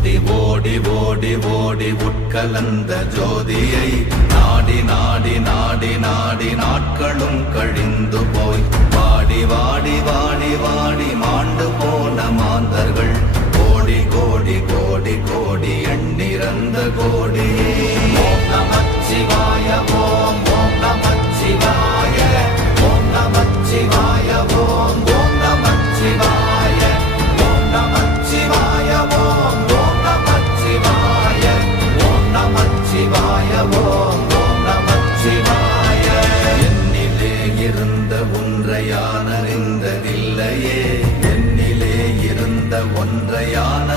ஓடி ஓடி ஓடி ஓடி உட்கலந்த ஜோதியை நாடி நாடி நாடி நாடி நாட்களும் கழிந்து போய் வாடி வாடி வாடி வாடி மாண்டு போன மாந்தர்கள் கோடி கோடி கோடி கோடி எண்ணிறந்த கோடி. ஓம் நமச்சிவாய ஓம் ஓம் நமச்சிவாய ஓம் நமச்சிவாய ஓம் ஓம் நமச்சிவாய ஓம் நமச்சிவாய ஓம் ஓம் நமச்சிவாய ஓம் நமச்சிவாய ஓம் ஓம் நமச்சிவாய. என்னிலே இருந்த ஒன்றை யான் அறிந்ததில்லையே, என்னிலே இருந்த ஒன்றை யான்